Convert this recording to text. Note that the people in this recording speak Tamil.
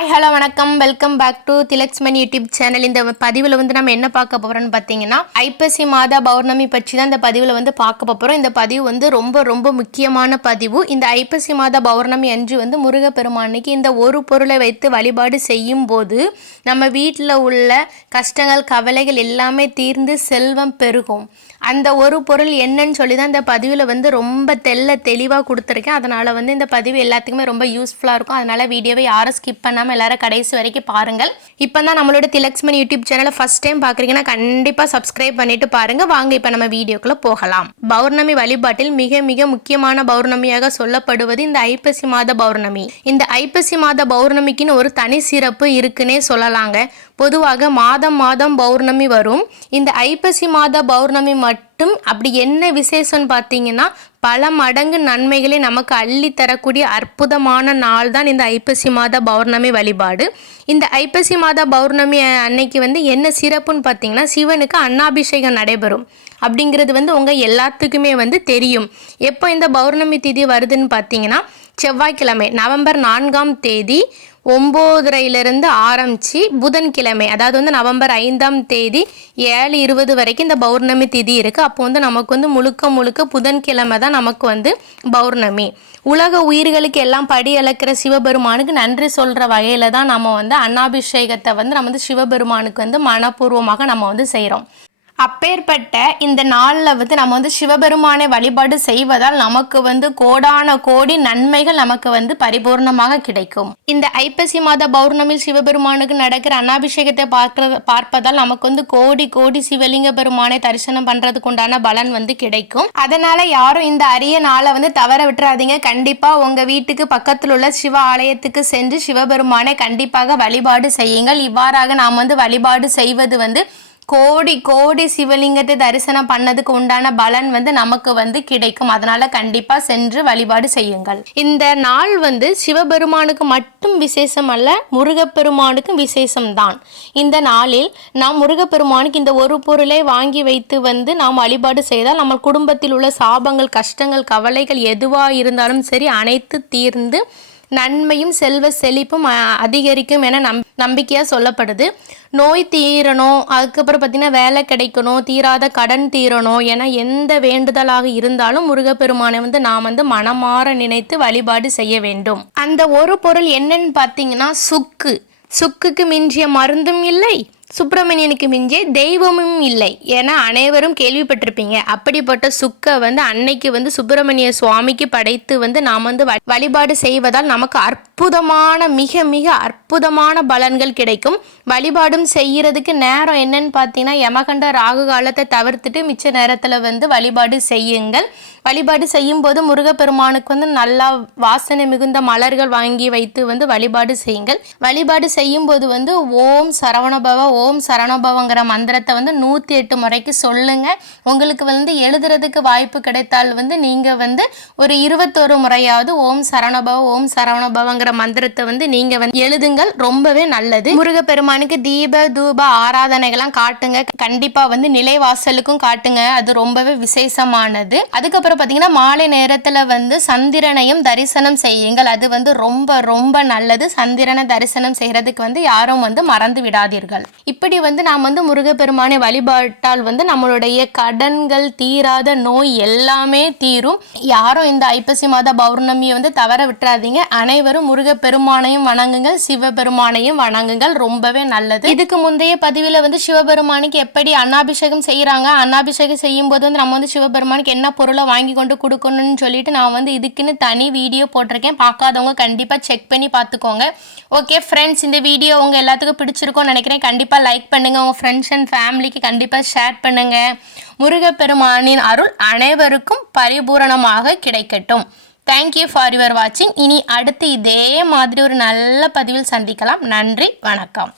ஹாய் ஹலோ வணக்கம். Welcome back to Thilaksman YouTube channel இந்த பதிவில் வந்து நம்ம என்ன பார்க்க போகிறோம்னு பார்த்தீங்கன்னா ஐப்பசி மாதா பௌர்ணமி பற்றி தான் இந்த பதிவில் வந்து பார்க்க போகிறோம் இந்த பதிவு வந்து ரொம்ப ரொம்ப முக்கியமான பதிவு. இந்த ஐப்பசி மாதா பௌர்ணமி அன்று வந்து முருகப்பெருமானுக்கு இந்த ஒரு பொருளை வைத்து வழிபாடு செய்யும் போது நம்ம வீட்டில் உள்ள கஷ்டங்கள் கவலைகள் எல்லாமே தீர்ந்து செல்வம் பெருகும். அந்த ஒரு பொருள் என்னன்னு சொல்லி தான் இந்த பதிவில் வந்து ரொம்ப தெல்ல தெளிவாக கொடுத்துருக்கேன். அதனால் வந்து இந்த பதிவு எல்லாத்துக்குமே ரொம்ப யூஸ்ஃபுல்லாக இருக்கும். அதனால் வீடியோவை யாரும் ஸ்கிப் பண்ணாமல் எல்லாரும் கடைசி வரைக்கும் பாருங்கள். இப்போ தான் நம்மளோட திலக்ஸ்மன் யூடியூப் சேனலை ஃபஸ்ட் டைம் பார்க்குறீங்கன்னா கண்டிப்பாக சப்ஸ்கிரைப் பண்ணிட்டு பாருங்கள் வாங்க இப்போ நம்ம வீடியோக்குள்ளே போகலாம். பௌர்ணமி வழிபாட்டில் மிக மிக முக்கியமான பௌர்ணமியாக சொல்லப்படுவது இந்த ஐப்பசி மாத பௌர்ணமி. இந்த ஐப்பசி மாத பௌர்ணமிக்குன்னு ஒரு தனி சிறப்பு இருக்குன்னே சொல்லலாங்க. பொதுவாக மாதம் மாதம் பௌர்ணமி வரும். இந்த ஐப்பசி மாத பௌர்ணமி மட்டும் அப்படி என்ன விசேஷம்னு பார்த்தீங்கன்னா பல மடங்கு நன்மைகளை நமக்கு அள்ளி தரக்கூடிய அற்புதமான நாள் தான் இந்த ஐப்பசி மாத பௌர்ணமி வழிபாடு. இந்த ஐப்பசி மாத பௌர்ணமி அன்னைக்கு வந்து என்ன சிறப்புன்னு பார்த்தீங்கன்னா சிவனுக்கு அன்னாபிஷேகம் நடைபெறும். அப்படிங்கிறது வந்து உங்கள் எல்லாத்துக்குமே வந்து தெரியும். எப்போ இந்த பௌர்ணமி திதி வருதுன்னு பார்த்தீங்கன்னா செவ்வாய்க்கிழமை நவம்பர் நான்காம் தேதி ஒம்போதரையிலிருந்து ஆரம்பித்து புதன்கிழமை அதாவது வந்து நவம்பர் ஐந்தாம் தேதி ஏழு இருபது வரைக்கும் இந்த பௌர்ணமி திதி இருக்குது அப்போ வந்து நமக்கு வந்து முழுக்க முழுக்க புதன்கிழமை தான் நமக்கு வந்து பௌர்ணமி. உலக உயிர்களுக்கு எல்லாம் படி அளக்கிற சிவபெருமானுக்கு நன்றி சொல்கிற வகையில் தான் நம்ம வந்து அன்னாபிஷேகத்தை வந்து நம்ம வந்து சிவபெருமானுக்கு வந்து மனப்பூர்வமாக நம்ம வந்து செய்கிறோம் அப்பேற்பட்ட இந்த நாளில் வந்து நம்ம வந்து சிவபெருமானை வழிபாடு செய்வதால் நமக்கு வந்து கோடான கோடி நன்மைகள் நமக்கு வந்து பரிபூர்ணமாக கிடைக்கும். இந்த ஐப்பசி மாத பௌர்ணமியில் சிவபெருமானுக்கு நடக்கிற அன்னாபிஷேகத்தை பார்க்கறது பார்ப்பதால் நமக்கு வந்து கோடி கோடி சிவலிங்க பெருமானை தரிசனம் பண்றதுக்கு உண்டான பலன் வந்து கிடைக்கும். அதனால யாரும் இந்த அரிய நாளை வந்து தவற விட்டுறாதீங்க. கண்டிப்பா உங்க வீட்டுக்கு பக்கத்தில் உள்ள சிவ ஆலயத்துக்கு சென்று சிவபெருமானை கண்டிப்பாக வழிபாடு செய்யுங்கள். இவ்வாறாக நாம் வந்து வழிபாடு செய்வது வந்து கோடி கோடி சிவலிங்கத்தை தரிசனம் பண்ணதுக்கு உண்டான பலன் வந்து நமக்கு வந்து கிடைக்கும். அதனால கண்டிப்பா சென்று வழிபாடு செய்யுங்கள். இந்த நாள் வந்து சிவபெருமானுக்கு மட்டும் விசேஷம் அல்ல முருகப்பெருமானுக்கும் விசேஷம் தான். இந்த நாளில் நாம் முருகப்பெருமானுக்கு இந்த ஒரு பொருளை வாங்கி வைத்து வந்து நாம் வழிபாடு செய்தால் நம்ம குடும்பத்தில் உள்ள சாபங்கள் கஷ்டங்கள் கவலைகள் எதுவாக இருந்தாலும் சரி அனைத்து தீர்ந்து நன்மையும் செல்வ செழிப்பும் அதிகரிக்கும் என நம் நம்பிக்கையாக சொல்லப்படுது. நோய் தீரணும் அதுக்கப்புறம் பார்த்திங்கன்னா வேலை கிடைக்கணும் தீராத கடன் தீரணும் என எந்த வேண்டுதலாக இருந்தாலும் முருகப்பெருமானை வந்து நாம் வந்து மனமாற நினைத்து வழிபாடு செய்ய வேண்டும். அந்த ஒரு பொருள் என்னன்னு பார்த்தீங்கன்னா சுக்கு. சுக்குக்கு மிஞ்சிய மருந்தும் இல்லை சுப்பிரமணியனுக்கு மிஞ்சிய தெய்வமும் இல்லை. என அனைவரும் கேள்விப்பட்டிருப்பீங்க. அப்படிப்பட்ட சுக்கை வந்து அன்னைக்கு வந்து சுப்பிரமணிய சுவாமிக்கு படைத்து வந்து நாம் வந்து வழிபாடு செய்வதால் நமக்கு அற்புதமான மிக மிக அற்புதமான பலன்கள் கிடைக்கும். வழிபாடும் செய்யறதுக்கு நேரம் என்னன்னு பார்த்தீங்கன்னா யமகண்ட ராகு காலத்தை தவிர்த்துட்டு மிச்ச நேரத்தில் வந்து வழிபாடு செய்யுங்கள். வழிபாடு செய்யும் போது முருகப்பெருமானுக்கு வந்து நல்லா வாசனை மிகுந்த மலர்கள் வாங்கி வைத்து வந்து வழிபாடு செய்யுங்கள். வழிபாடு செய்யும் போது வந்து ஓம் சரவணபவ ஓம் சரணோபவங்கிற மந்திரத்தை வந்து நூற்றி எட்டு முறைக்கு சொல்லுங்கள் உங்களுக்கு வந்து எழுதுறதுக்கு வாய்ப்பு கிடைத்தால் வந்து நீங்கள் வந்து ஒரு இருபத்தோரு முறையாவது ஓம் சரணபவ ஓம் சரவணபவங்கிற மந்திரத்தை வந்து நீங்கள் வந்து எழுதுங்கள். ரொம்பவே நல்லது. முருகப்பெருமானுக்கு தீப தூப ஆராதனைகள்லாம் காட்டுங்க. கண்டிப்பாக வந்து நிலைவாசலுக்கும் காட்டுங்க. அது ரொம்பவே விசேஷமானது. அதுக்கப்புறம் பார்த்தீங்கன்னா மாலை நேரத்தில் வந்து சந்திரனையும் தரிசனம் செய்யுங்கள். அது வந்து ரொம்ப ரொம்ப நல்லது. சந்திரனை தரிசனம் செய்கிறதுக்கு வந்து யாரும் வந்து மறந்து விடாதீர்கள். இப்படி வந்து நாம் வந்து முருகப்பெருமானை வழிபாட்டால் வந்து நம்மளுடைய கடன்கள் தீராத நோய் எல்லாமே தீரும். யாரும் இந்த ஐப்பசி மாத பௌர்ணமியை வந்து தவற விட்டுறாதீங்க. அனைவரும் முருகப்பெருமானையும் வணங்குங்கள் சிவபெருமானையும் வணங்குங்கள். ரொம்பவே நல்லது. இதுக்கு முந்தைய பதிவில் வந்து சிவபெருமானுக்கு எப்படி அன்னாபிஷேகம் செய்கிறாங்க அன்னாபிஷேகம் செய்யும் போது வந்து நம்ம வந்து சிவபெருமானுக்கு என்ன பொருளை வாங்கி கொண்டு கொடுக்கணும்னு சொல்லிட்டு நான் வந்து இதுக்குன்னு தனி வீடியோ போட்டிருக்கேன். பார்க்காதவங்க கண்டிப்பாக செக் பண்ணி பார்த்துக்கோங்க. ஓகே ஃப்ரெண்ட்ஸ் இந்த வீடியோ உங்கள் எல்லாத்துக்கும் பிடிச்சிருக்கோம்னு நினைக்கிறேன். கண்டிப்பாக கண்டிப்பாக லைக் பண்ணுங்கள் உங்கள் ஃப்ரெண்ட்ஸ் அண்ட் ஃபேமிலிக்கு கண்டிப்பாக ஷேர் பண்ணுங்கள் முருகப்பெருமானின் அருள் அனைவருக்கும் பரிபூரணமாக கிடைக்கட்டும். தேங்க்யூ ஃபார் யுவர் வாட்சிங் இனி அடுத்து இதே மாதிரி ஒரு நல்ல பதிவில் சந்திக்கலாம். நன்றி வணக்கம்.